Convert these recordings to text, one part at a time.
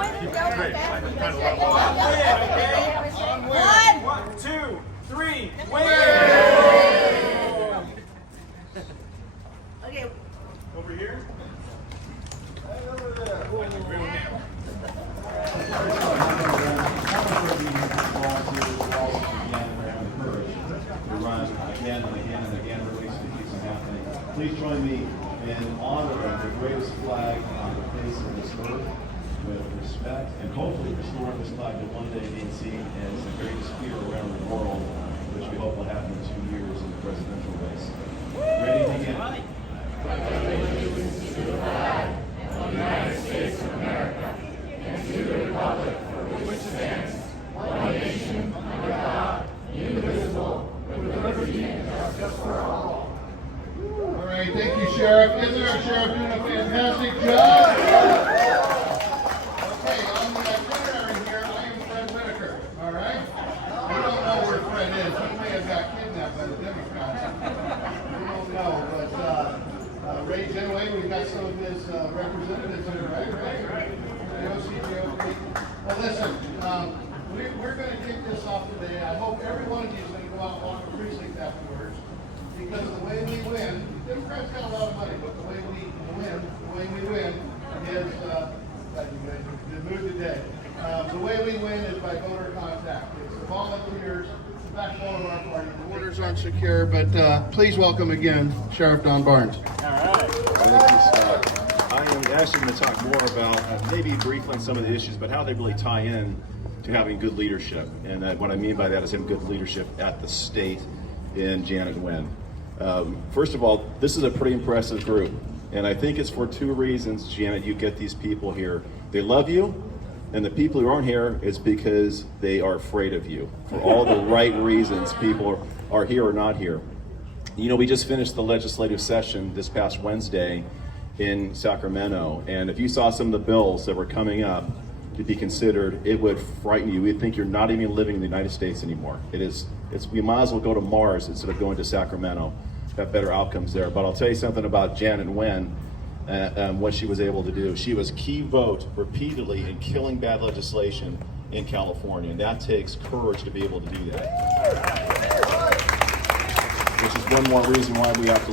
1, 2, 3, win! Okay. Over here. Please join me in honoring the greatest flag on the face of this earth with respect, and hopefully restoring this flag to one day being seen as the greatest spear around the world, which we hope will happen in 2 years in the presidential race. Ready to begin? To the flag of the United States of America, and to the republic for which it stands, one nation under God, indivisible, with liberty and justice for all. All right, thank you, Sheriff. Isn't our Sheriff doing a fantastic job? Okay, on the itinerary here, I am Fred Whitaker, all right? We don't know where Fred is. He may have got kidnapped by the Democrats. We don't know, but Ray Genoway, we've got some of his representatives here, right? The OCGO. Well, listen, we're going to kick this off today. I hope every one of you is going to go out and walk the precinct afterwards. Because the way we win, Democrats got a lot of money, but the way we win is, the mood today. The way we win is by voter contact. It's the volunteers, the backbone of our party. The borders aren't secure, but please welcome again Sheriff Don Barnes. All right. Thank you, Scott. I am actually going to talk more about, maybe briefly on some of the issues, but how they really tie in to having good leadership. And what I mean by that is having good leadership at the state in Janet Nguyen. First of all, this is a pretty impressive group, and I think it's for 2 reasons, Janet, you get these people here. They love you, and the people who aren't here is because they are afraid of you. For all the right reasons, people are here or not here. You know, we just finished the legislative session this past Wednesday in Sacramento, and if you saw some of the bills that were coming up to be considered, it would frighten you. We'd think you're not even living in the United States anymore. We might as well go to Mars instead of going to Sacramento. Have better outcomes there. But I'll tell you something about Janet Nguyen and what she was able to do. She was key vote repeatedly in killing bad legislation in California, and that takes courage to be able to do that. Which is one more reason why we have to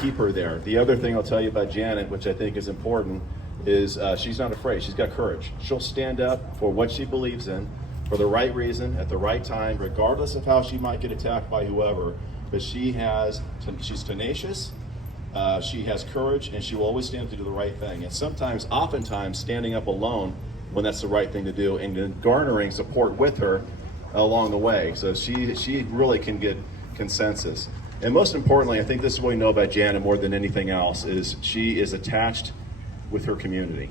keep her there. The other thing I'll tell you about Janet, which I think is important, is she's not afraid. She's got courage. She'll stand up for what she believes in, for the right reason, at the right time, regardless of how she might get attacked by whoever. But she's tenacious, she has courage, and she will always stand to do the right thing. And oftentimes, standing up alone when that's the right thing to do, and then garnering support with her along the way. So she really can get consensus. And most importantly, I think this is what we know about Janet more than anything else, is she is attached with her community.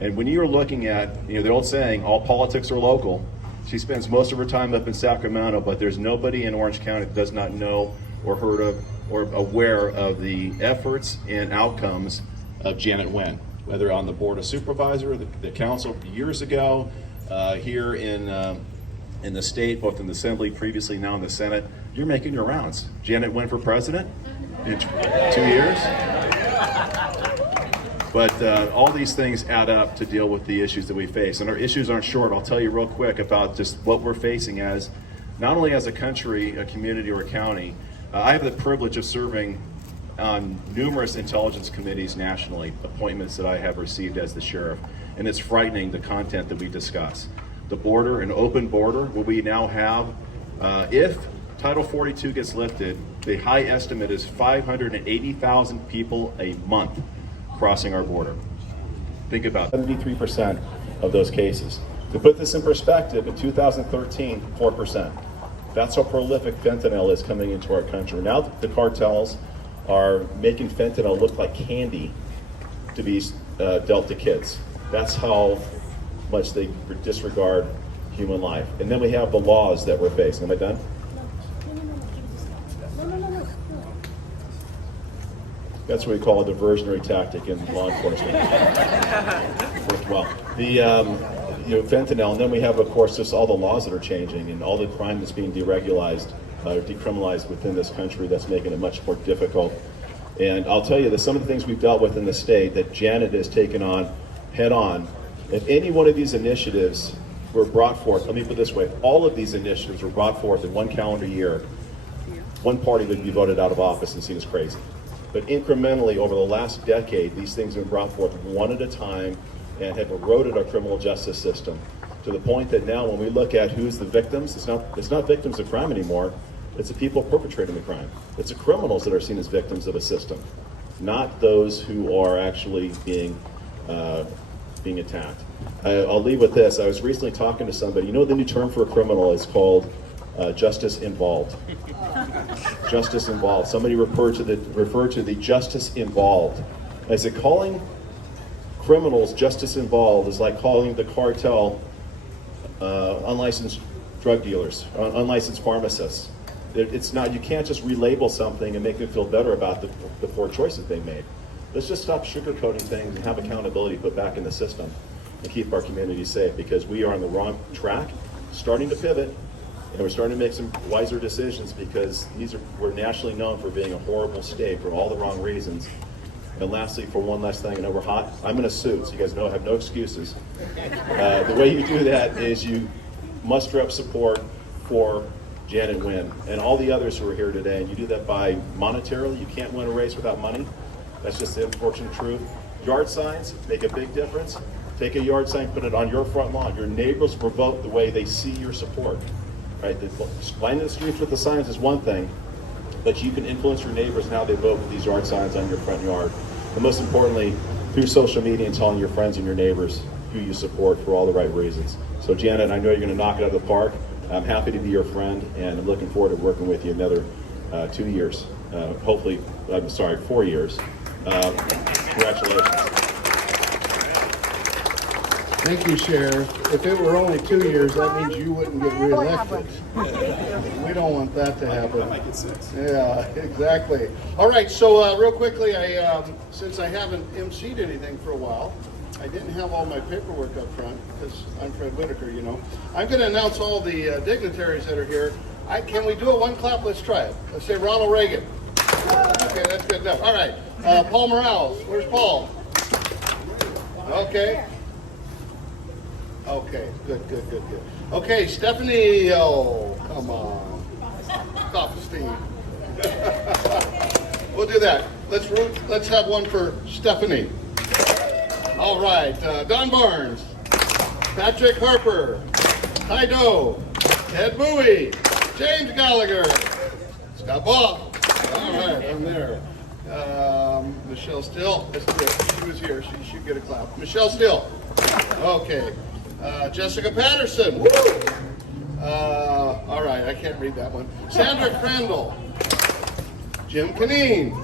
And when you're looking at, the old saying, all politics are local, she spends most of her time up in Sacramento, but there's nobody in Orange County that does not know or heard of or aware of the efforts and outcomes of Janet Nguyen, whether on the Board of Supervisors, the council years ago, here in the state, both in the Assembly, previously now in the Senate. You're making your rounds. Janet Nguyen for president in 2 years. But all these things add up to deal with the issues that we face. And our issues aren't short. I'll tell you real quick about just what we're facing as, not only as a country, a community, or a county. I have the privilege of serving on numerous intelligence committees nationally, appointments that I have received as the sheriff. And it's frightening, the content that we discuss. The border, an open border, where we now have, if Title 42 gets lifted, the high estimate is 580,000 people a month crossing our border. Think about 73% of those cases. To put this in perspective, in 2013, 4%. That's how prolific fentanyl is coming into our country. Now the cartels are making fentanyl look like candy to be dealt to kids. That's how much they disregard human life. And then we have the laws that we're facing. Am I done? That's what we call a diversionary tactic in law enforcement. Worked well. The fentanyl, and then we have, of course, just all the laws that are changing and all the crime that's being deregularized, decriminalized within this country. That's making it much more difficult. And I'll tell you that some of the things we've dealt with in the state that Janet has taken on head on If any one of these initiatives were brought forth, let me put it this way, all of these initiatives were brought forth in one calendar year, one party would be voted out of office and seen as crazy. But incrementally, over the last decade, these things have been brought forth one at a time and have eroded our criminal justice system to the point that now when we look at who's the victims, it's not victims of crime anymore, it's the people perpetrating the crime. It's the criminals that are seen as victims of a system, not those who are actually being attacked. I'll leave with this. I was recently talking to somebody. You know, the new term for a criminal is called justice involved. Justice involved. Somebody referred to the justice involved. I said, calling criminals justice involved is like calling the cartel unlicensed drug dealers, unlicensed pharmacists. It's not. You can't just relabel something and make them feel better about the poor choices they made. Let's just stop sugarcoating things and have accountability put back in the system and keep our community safe, because we are on the wrong track, starting to pivot, and we're starting to make some wiser decisions, because we're nationally known for being a horrible state for all the wrong reasons. And lastly, for one last thing, I know we're hot, I'm in a suit, so you guys know I have no excuses. The way you do that is you muster up support for Jan and Win and all the others who are here today, and you do that by monetarily. You can't win a race without money. That's just the unfortunate truth. Yard signs make a big difference. Take a yard sign, put it on your front lawn. Your neighbors will vote the way they see your support. Right? Lining the streets with the signs is one thing, but you can influence your neighbors and how they vote with these yard signs on your front yard. And most importantly, through social media and telling your friends and your neighbors who you support for all the right reasons. So Janet, I know you're going to knock it out of the park. I'm happy to be your friend, and I'm looking forward to working with you another 2 years. Hopefully, 4 years. Congratulations. Thank you, Sheriff. If it were only 2 years, that means you wouldn't get reelected. We don't want that to happen. I might get 6. Yeah, exactly. All right, so real quickly, since I haven't emceed anything for a while, I didn't have all my paperwork up front because I'm Fred Whitaker, you know. I'm going to announce all the dignitaries that are here. Can we do a one clap? Let's try it. Let's say Ronald Reagan. Okay, that's good enough. All right, Paul Morales. Where's Paul? Okay. Okay, good. Okay, Stephanie. Oh, come on. Cough the steam. We'll do that. Let's have one for Stephanie. All right, Don Barnes, Patrick Harper, Ty Doe, Ed Bowie, James Gallagher, Scott Ball. All right, I'm there. Michelle Still. She was here. She should get a clap. Michelle Still. Okay. Jessica Patterson. Woo! All right, I can't read that one. Sandra Crandall. Jim Canine.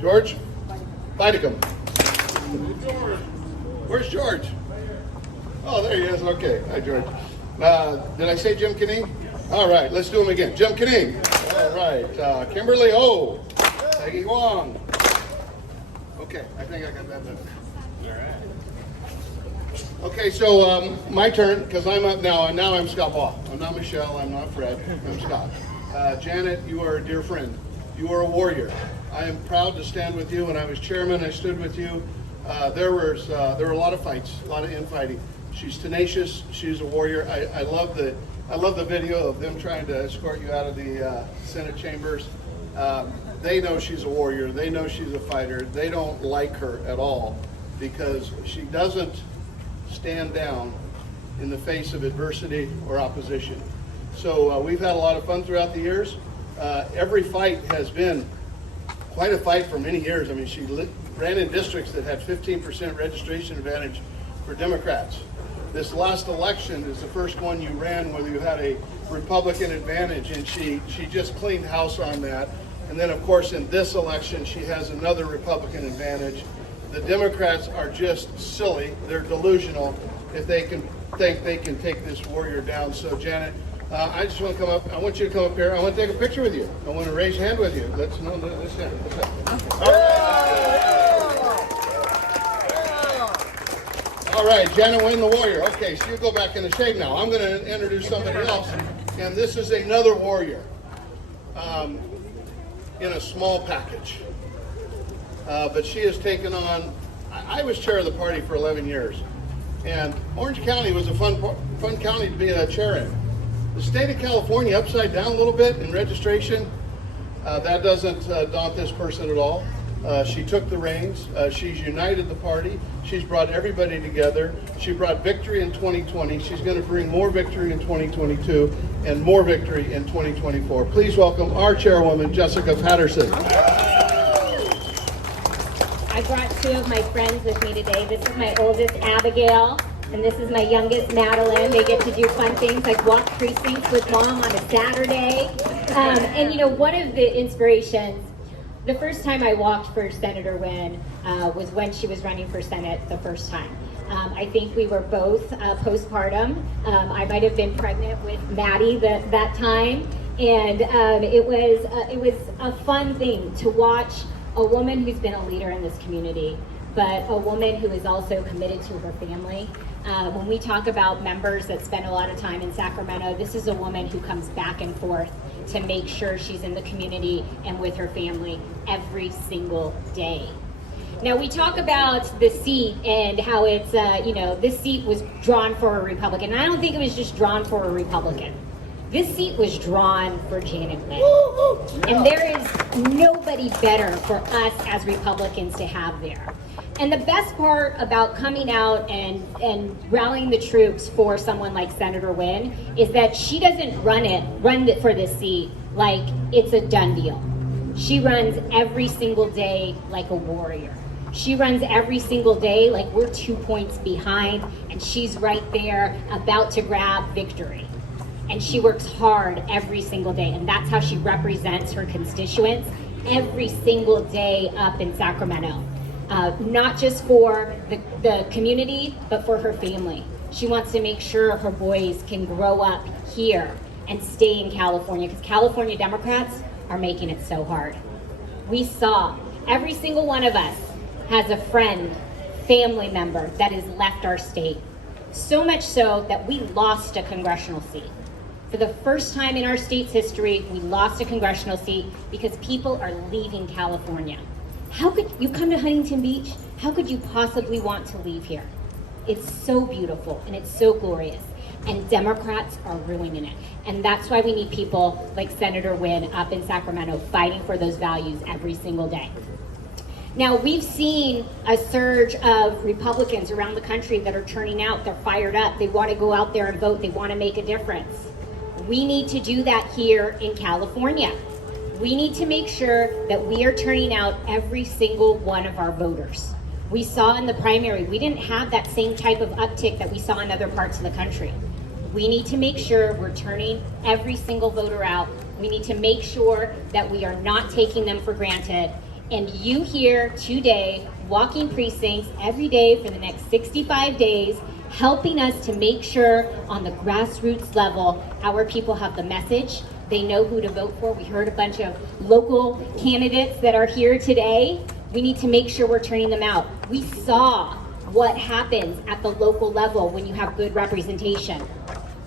George Bidicum. Where's George? Oh, there he is. Okay. Hi, George. Did I say Jim Canine? All right, let's do him again. Jim Canine. All right. Kimberly O. Peggy Wong. Okay, I think I got that done. All right. Okay, so my turn, because I'm up now, and now I'm Scott Ball. I'm not Michelle, I'm not Fred, I'm Scott. Janet, you are a dear friend. You are a warrior. I am proud to stand with you. When I was chairman, I stood with you. There were a lot of fights, a lot of infighting. She's tenacious, she's a warrior. I love the video of them trying to escort you out of the Senate chambers. They know she's a warrior, they know she's a fighter. They don't like her at all because she doesn't stand down in the face of adversity or opposition. So we've had a lot of fun throughout the years. Every fight has been quite a fight for many years. I mean, she ran in districts that had 15% registration advantage for Democrats. This last election is the first one you ran where you had a Republican advantage, and she just cleaned house on that. And then, of course, in this election, she has another Republican advantage. The Democrats are just silly. They're delusional if they can think they can take this warrior down. So, Janet, I just want to come up. I want you to come up here. I want to take a picture with you. I want to raise your hand with you. Let's know this hand. All right. All right, Janet Wynn, the warrior. Okay, so you go back in the shade now. I'm going to introduce somebody else, and this is another warrior in a small package. But she has taken on, I was chair of the party for 11 years, and Orange County was a fun county to be a chair in. The state of California upside down a little bit in registration. That doesn't daunt this person at all. She took the reins. She's united the party. She's brought everybody together. She brought victory in 2020. She's going to bring more victory in 2022 and more victory in 2024. Please welcome our chairwoman, Jessica Patterson. I brought two of my friends with me today. This is my oldest, Abigail, and this is my youngest, Madeline. They get to do fun things like walk precincts with Mom on a Saturday. And you know, one of the inspirations, the first time I walked for Senator Nguyen was when she was running for Senate the first time. I think we were both postpartum. I might have been pregnant with Maddie that time, and it was a fun thing to watch a woman who's been a leader in this community, but a woman who is also committed to her family. When we talk about members that spend a lot of time in Sacramento, this is a woman who comes back and forth to make sure she's in the community and with her family every single day. Now we talk about the seat and how it's, this seat was drawn for a Republican. And I don't think it was just drawn for a Republican. This seat was drawn for Janet Nguyen. And there is nobody better for us as Republicans to have there. And the best part about coming out and rallying the troops for someone like Senator Nguyen is that she doesn't run it for this seat like it's a done deal. She runs every single day like a warrior. She runs every single day like we're 2 points behind, and she's right there about to grab victory. And she works hard every single day, and that's how she represents her constituents every single day up in Sacramento. Not just for the community, but for her family. She wants to make sure her boys can grow up here and stay in California, because California Democrats are making it so hard. We saw every single one of us has a friend, family member that has left our state. So much so that we lost a congressional seat. For the first time in our state's history, we lost a congressional seat because people are leaving California. How could you come to Huntington Beach? How could you possibly want to leave here? It's so beautiful and it's so glorious, and Democrats are ruining it. And that's why we need people like Senator Nguyen up in Sacramento fighting for those values every single day. Now, we've seen a surge of Republicans around the country that are turning out. They're fired up. They want to go out there and vote. They want to make a difference. We need to do that here in California. We need to make sure that we are turning out every single one of our voters. We saw in the primary, we didn't have that same type of uptick that we saw in other parts of the country. We need to make sure we're turning every single voter out. We need to make sure that we are not taking them for granted. And you here today, walking precincts every day for the next 65 days, helping us to make sure on the grassroots level, our people have the message. They know who to vote for. We heard a bunch of local candidates that are here today. We need to make sure we're turning them out. We saw what happens at the local level when you have good representation.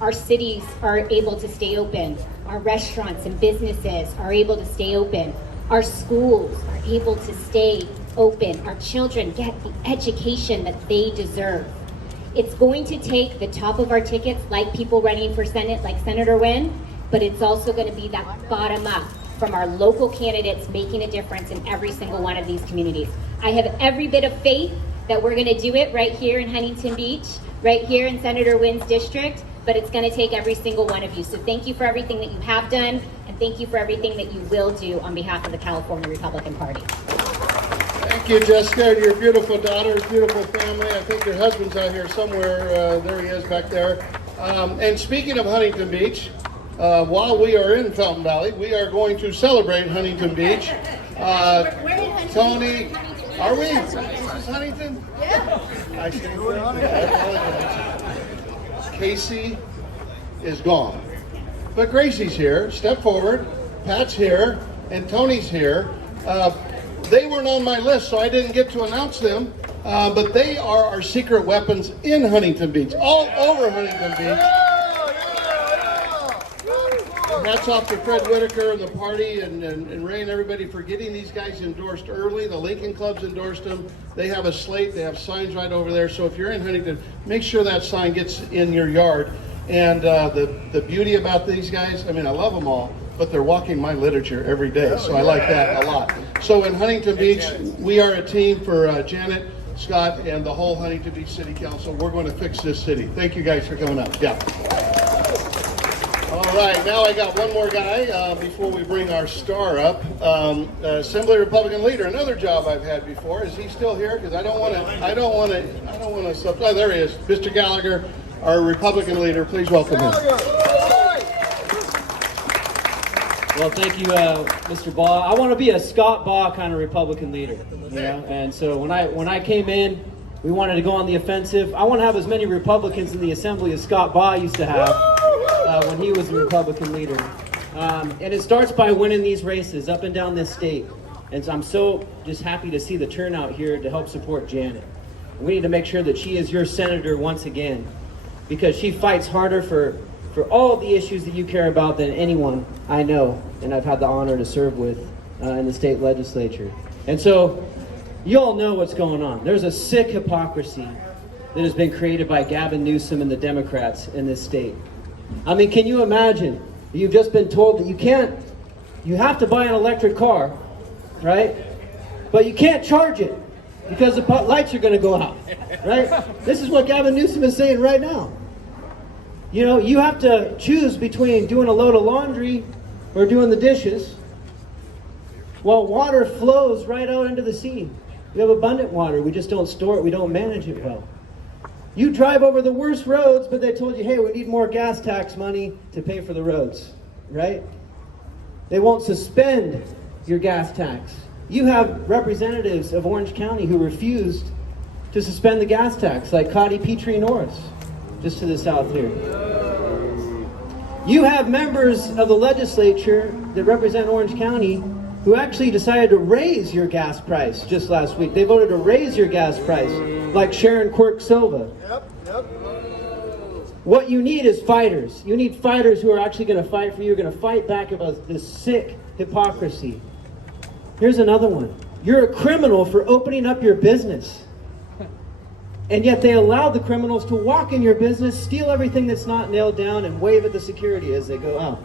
Our cities are able to stay open. Our restaurants and businesses are able to stay open. Our schools are able to stay open. Our children get the education that they deserve. It's going to take the top of our tickets, like people running for Senate, like Senator Nguyen, but it's also going to be that bottom up from our local candidates making a difference in every single one of these communities. I have every bit of faith that we're going to do it right here in Huntington Beach, right here in Senator Nguyen's district, but it's going to take every single one of you. So thank you for everything that you have done, and thank you for everything that you will do on behalf of the California Republican Party. Thank you, Jessica, and your beautiful daughters, beautiful family. I think your husband's out here somewhere. There he is back there. And speaking of Huntington Beach, while we are in Fountain Valley, we are going to celebrate Huntington Beach. Tony, are we? Is this Huntington? Yeah. I apologize. Casey is gone. But Gracie's here. Step forward. Pat's here. And Tony's here. They weren't on my list, so I didn't get to announce them. But they are our secret weapons in Huntington Beach, all over Huntington Beach. hats off to Fred Whitaker and the party and Ray and everybody for getting these guys endorsed early. The Lincoln Club's endorsed them. They have a slate. They have signs right over there. So if you're in Huntington, make sure that sign gets in your yard. And the beauty about these guys, I mean, I love them all, but they're walking my literature every day. So I like that a lot. So in Huntington Beach, we are a team for Janet, Scott, and the whole Huntington Beach City Council. We're going to fix this city. Thank you guys for coming up. Yeah. All right, now I got one more guy before we bring our star up. Assembly Republican leader, another job I've had before. Is he still here? Because I don't want to. Oh, there he is, Mr. Gallagher, our Republican leader. Please welcome him. Well, thank you, Mr. Baugh. I want to be a Scott Baugh kind of Republican leader, you know. And so when I came in, we wanted to go on the offensive. I want to have as many Republicans in the assembly as Scott Baugh used to have when he was the Republican leader. And it starts by winning these races up and down this state. And so I'm so just happy to see the turnout here to help support Janet. We need to make sure that she is your senator once again, because she fights harder for all of the issues that you care about than anyone I know and I've had the honor to serve with in the state legislature. And so you all know what's going on. There's a sick hypocrisy that has been created by Gavin Newsom and the Democrats in this state. I mean, can you imagine? You've just been told that you have to buy an electric car, right? But you can't charge it because the lights are going to go out, right? This is what Gavin Newsom is saying right now. You know, you have to choose between doing a load of laundry or doing the dishes. Well, water flows right out into the sea. We have abundant water. We just don't store it. We don't manage it well. You drive over the worst roads, but they told you, hey, we need more gas tax money to pay for the roads, right? They won't suspend your gas tax. You have representatives of Orange County who refused to suspend the gas tax, like Cotty Petrie Norris, just to the south here. You have members of the legislature that represent Orange County who actually decided to raise your gas price just last week. They voted to raise your gas price, like Sharon Quirk Silva. What you need is fighters. You need fighters who are actually going to fight for you, going to fight back about this sick hypocrisy. Here's another one. You're a criminal for opening up your business. And yet they allow the criminals to walk in your business, steal everything that's not nailed down, and wave at the security as they go out.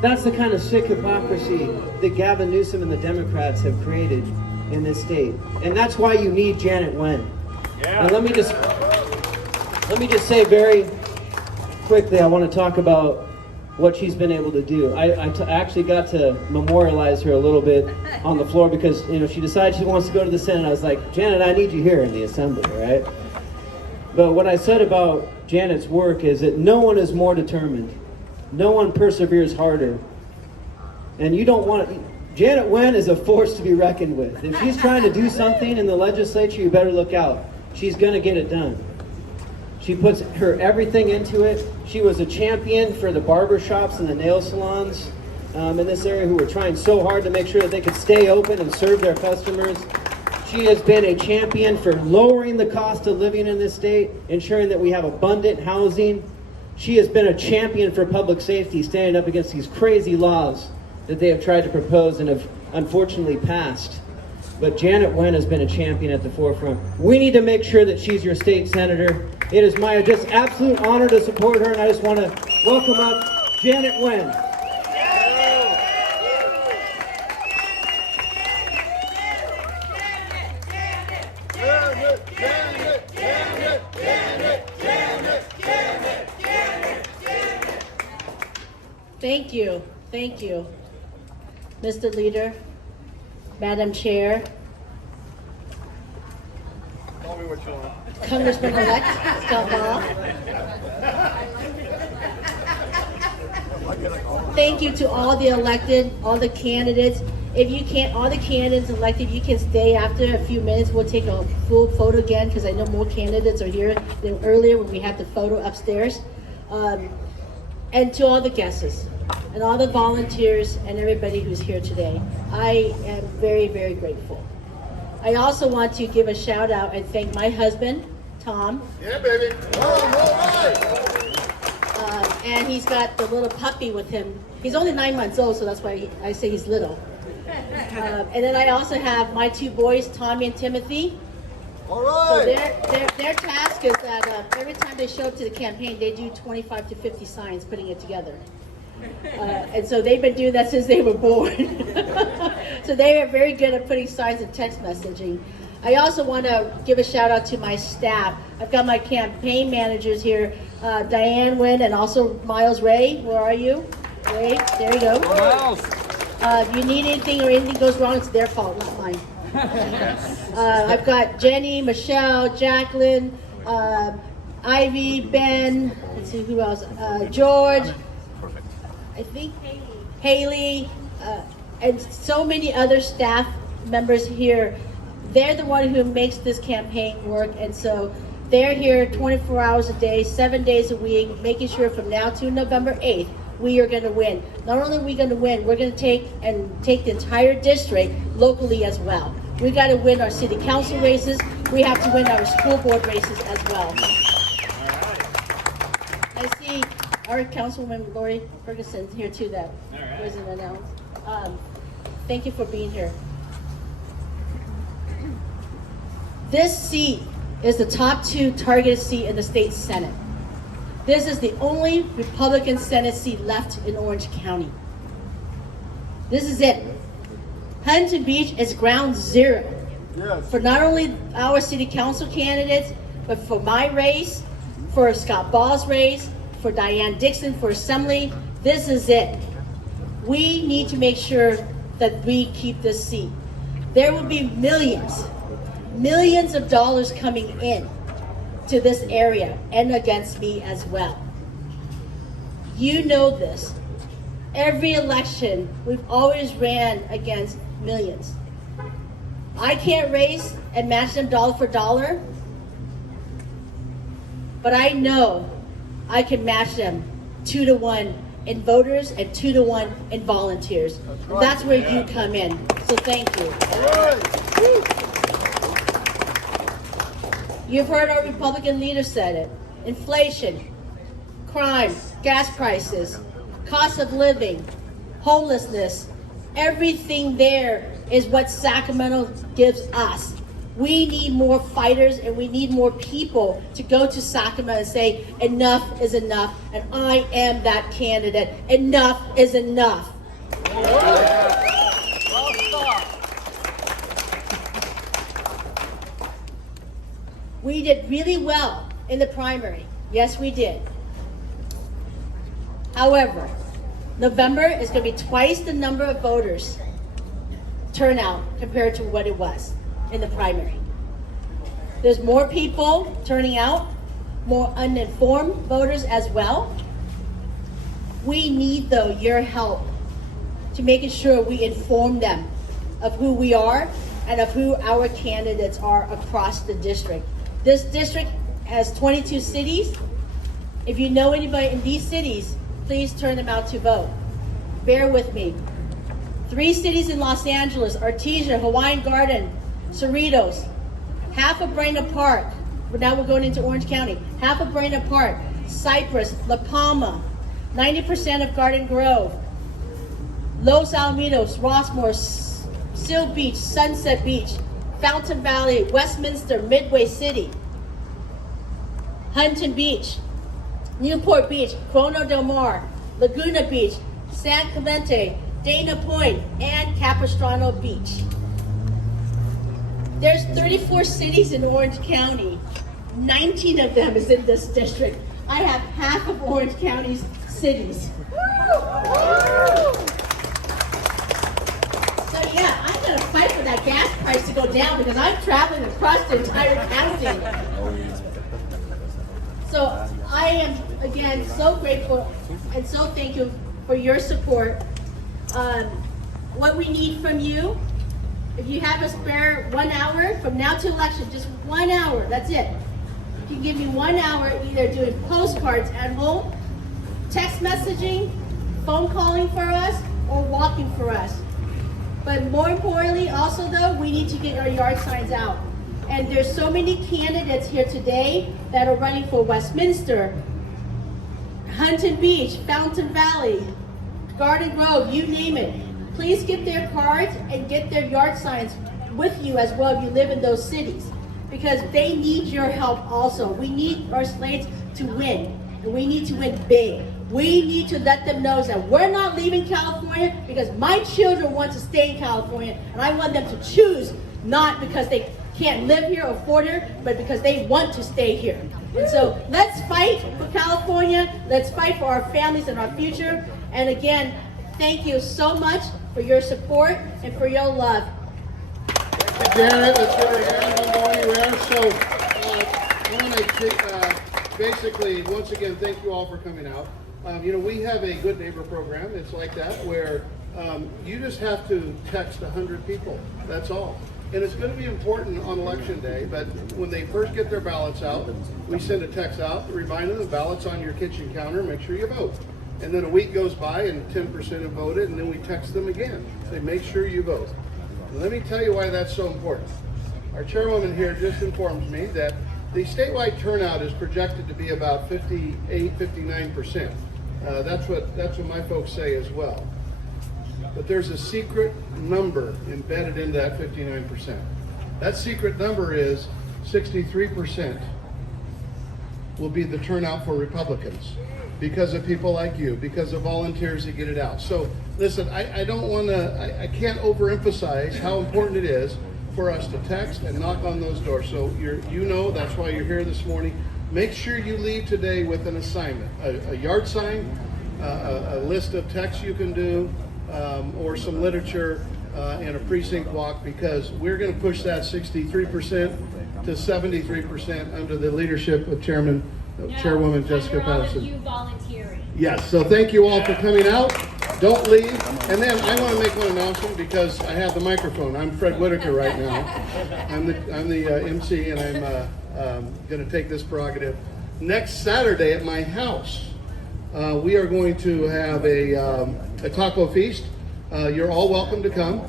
That's the kind of sick hypocrisy that Gavin Newsom and the Democrats have created in this state. And that's why you need Janet Wen. Yeah. And let me just say very quickly, I want to talk about what she's been able to do. I actually got to memorialize her a little bit on the floor because, you know, she decided she wants to go to the Senate. I was like, Janet, I need you here in the assembly, right? But what I said about Janet's work is that no one is more determined. No one perseveres harder. And you don't want to... Janet Wen is a force to be reckoned with. If she's trying to do something in the legislature, you better look out. She's going to get it done. She puts her everything into it. She was a champion for the barber shops and the nail salons in this area who were trying so hard to make sure that they could stay open and serve their customers. She has been a champion for lowering the cost of living in this state, ensuring that we have abundant housing. She has been a champion for public safety, standing up against these crazy laws that they have tried to propose and have unfortunately passed. But Janet Wen has been a champion at the forefront. We need to make sure that she's your state senator. It is my just absolute honor to support her, and I just want to welcome up Janet Wen. Thank you, Mr. Leader, Madam Chair, Congressman-elect Scott Baugh. Thank you to all the elected, all the candidates. If you can't, all the candidates elected, you can stay after a few minutes. We'll take a full photo again because I know more candidates are here than earlier when we had the photo upstairs. And to all the guests and all the volunteers and everybody who's here today, I am very, very grateful. I also want to give a shout out and thank my husband, Tom. Yeah, baby. And he's got the little puppy with him. He's only 9 months old, so that's why I say he's little. And then I also have my 2 boys, Tommy and Timothy. All right. So their task is that every time they show up to the campaign, they do 25 to 50 signs, putting it together. And so they've been doing that since they were born. So they are very good at putting signs and text messaging. I also want to give a shout out to my staff. I've got my campaign managers here, Diane Nguyen and also Miles Ray. Where are you? Ray, there you go. If you need anything or anything goes wrong, it's their fault, not mine. I've got Jenny, Michelle, Jacqueline, Ivy, Ben, let's see who else, George, I think Haley, and so many other staff members here. They're the one who makes this campaign work, and so they're here 24 hours a day, 7 days a week, making sure from now to November 8th, we are going to win. Not only are we going to win, we're going to take the entire district locally as well. We got to win our city council races. We have to win our school board races as well. I see our councilwoman Lori Ferguson here too. That wasn't announced. Thank you for being here. This seat is the top 2 targeted seat in the state Senate. This is the only Republican Senate seat left in Orange County. This is it. Huntington Beach is ground zero for not only our city council candidates, but for my race, for Scott Ball's race, for Diane Dixon for Assembly. This is it. We need to make sure that we keep this seat. There will be millions of dollars coming in to this area and against me as well. You know this. Every election, we've always ran against millions. I can't race and match them dollar for dollar, but I know I can match them 2 to 1 in voters and 2 to 1 in volunteers. And that's where you come in. So thank you. You've heard our Republican leader said it. Inflation, crime, gas prices, cost of living, homelessness, everything there is what Sacramento gives us. We need more fighters and we need more people to go to Sacramento and say, enough is enough, and I am that candidate. Enough is enough. We did really well in the primary. Yes, we did. However, November is going to be twice the number of voters turnout compared to what it was in the primary. There's more people turning out, more uninformed voters as well. We need, though, your help to making sure we inform them of who we are and of who our candidates are across the district. This district has 22 cities. If you know anybody in these cities, please turn them out to vote. Bear with me. 3 cities in Los Angeles: Artesia, Hawaiian Garden, Cerritos, half of Buena Park. Now we're going into Orange County. Half of Buena Park, Cypress, La Palma, 90% of Garden Grove, Los Alamitos, Rossmore, Seal Beach, Sunset Beach, Fountain Valley, Westminster, Midway City, Huntington Beach, Newport Beach, Corona del Mar, Laguna Beach, San Clemente, Dana Point, and Capistrano Beach. There's 34 cities in Orange County. 19 of them is in this district. I have half of Orange County's cities. So yeah, I'm gonna fight for that gas price to go down because I'm traveling across the entire county. So I am, again, so grateful and so thank you for your support. What we need from you, if you have a spare 1 hour from now to election, just 1 hour, that's it. You can give me 1 hour either doing postcards at home, text messaging, phone calling for us, or walking for us. But more importantly, also though, we need to get our yard signs out. And there's so many candidates here today that are running for Westminster, Huntington Beach, Fountain Valley, Garden Grove, you name it. Please get their cards and get their yard signs with you as well if you live in those cities, because they need your help also. We need our slates to win, and we need to win big. We need to let them know that we're not leaving California because my children want to stay in California, and I want them to choose, not because they can't live here or afford it, but because they want to stay here. And so let's fight for California. Let's fight for our families and our future. And again, thank you so much for your support and for your love. Thank you, Janet. Let's get our hands on go anywhere. So I want to basically, once again, thank you all for coming out. You know, we have a Good Neighbor program. It's like that, where you just have to text 100 people. That's all. And it's going to be important on election day, but when they first get their ballots out, we send a text out to remind them the ballot's on your kitchen counter, make sure you vote. And then a week goes by and 10% have voted, and then we text them again, say make sure you vote. And let me tell you why that's so important. Our chairwoman here just informs me that the statewide turnout is projected to be about 58, 59%. That's what my folks say as well. But there's a secret number embedded in that 59%. That secret number is 63% will be the turnout for Republicans because of people like you, because of volunteers that get it out. So listen, I can't overemphasize how important it is for us to text and knock on those doors. So you know that's why you're here this morning. Make sure you leave today with an assignment, a yard sign, a list of texts you can do, or some literature and a precinct walk, because we're going to push that 63% to 73% under the leadership of Chairwoman Jessica Patterson. You volunteering. Yes, so thank you all for coming out. Don't leave. And then I want to make one announcement because I have the microphone. I'm Fred Whitaker right now. I'm the MC, and I'm going to take this prerogative. Next Saturday at my house, we are going to have a taco feast. You're all welcome to come.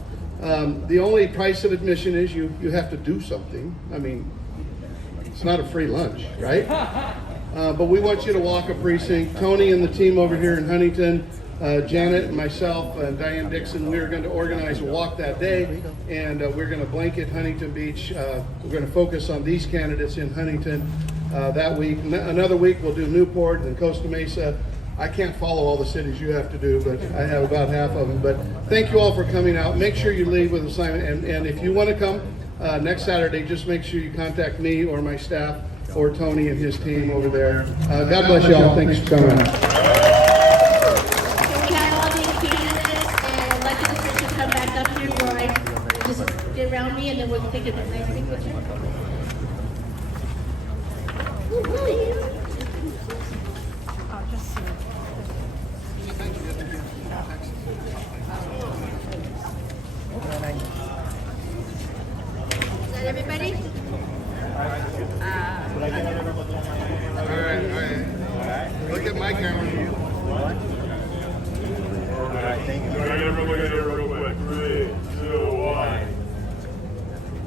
The only price of admission is you have to do something. I mean, it's not a free lunch, right? But we want you to walk a precinct. Tony and the team over here in Huntington, Janet and myself and Diane Dixon, we are going to organize a walk that day, and we're going to blanket Huntington Beach. We're going to focus on these candidates in Huntington that week. Another week we'll do Newport and Costa Mesa. I can't follow all the cities you have to do, but I have about half of them. But thank you all for coming out. Make sure you leave with an assignment. And if you want to come next Saturday, just make sure you contact me or my staff or Tony and his team over there. God bless you all. Thanks for coming out. So we have all these candidates, and elected officials come back up here where I just get around me, and then we'll take a nice big picture. Is that everybody? All right. Look at my camera. All right, thank you. Everyone look at it real quick. 3, 2, 1.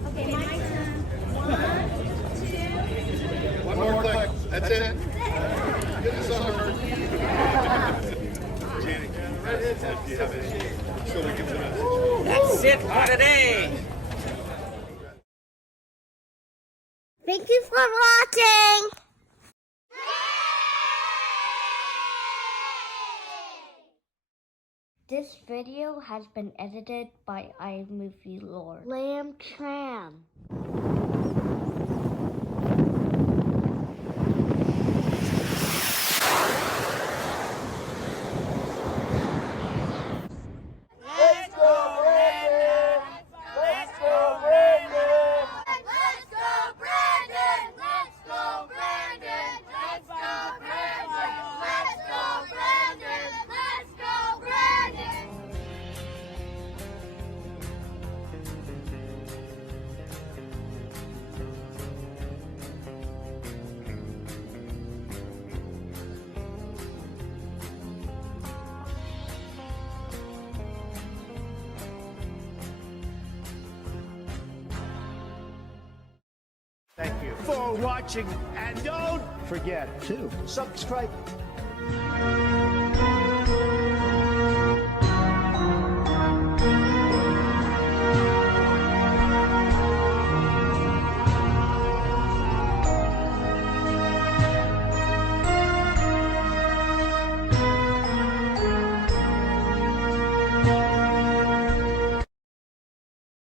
Okay, my turn. 1, 2. One more click. That's it. Get this on her. That's it for today. Thank you for watching. This video has been edited by iMovie Lord. Lamb Tram. Thank you for watching, and don't forget to subscribe Bye.